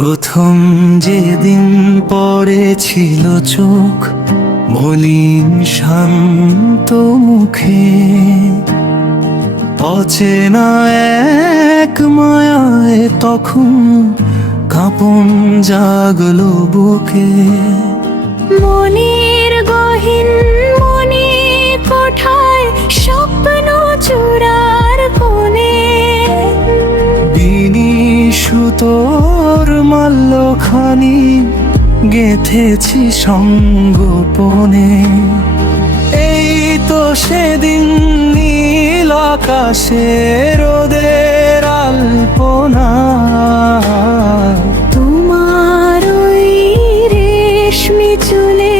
প্রথম যেদিন পড়েছিল চোখ মলিন শান্ত মুখে, অচেনা এক মায়ায় তখন কাঁপন জাগলো বুকে। মনের গহীন মনে কোঠায় স্বপ্ন চূড়ার কোণে, বিনি সুতোর মাল্যখানি গেঁথেছি সঙ্গোপনে। এই তো সেদিন নীল আকাশে রোদের আলপনা, তোমার ওই রেশমি চুলে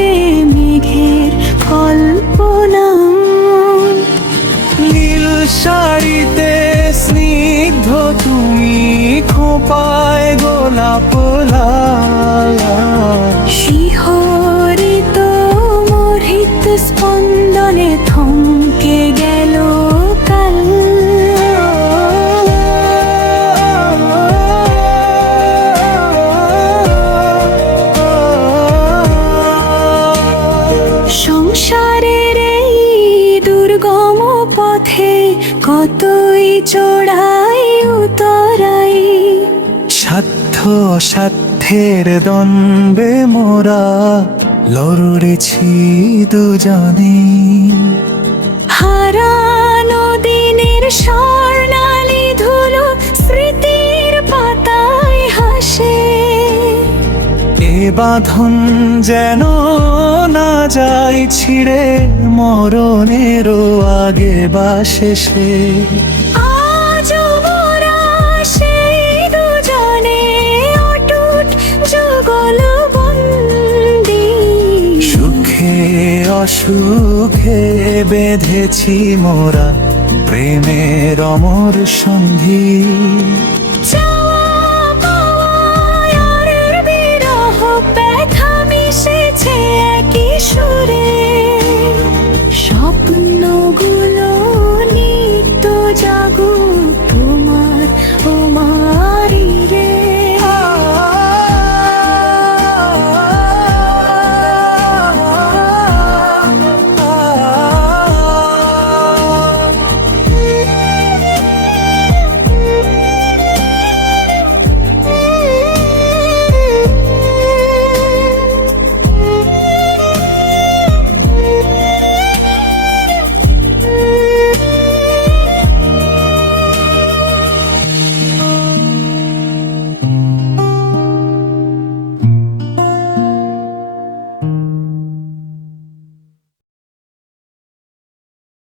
মেঘের কল্পনা। নীল শাড়িতে স্নিগ্ধ তুমি, খোঁপায় গোলাপ লাল। শিহরিত মোহিত স্পন্দনে থমকে গেল কাল। সংসারের এই দুর্গম পথে কতই চড়াই উতরাই, সাধ্য অসাধ্যের দ্বন্দ্বে মোরা লড়েছি দুজনে। হারানো দিনের স্বর্ণালী ধুলো স্মৃতির পাতায় হাসে। এ বাঁধন যেন না যায় ছিঁড়ে মরণেরও আগে বা শেষে। আজও মোরা সেই দুজনে অটুট যুগল বন্দী। সুখে অসুখে বেঁধেছি মোরা প্রেমের অমর সন্ধি। চাওয়া পাওয়ার বিরহ ব্যথা মিশেছে একই সুরে।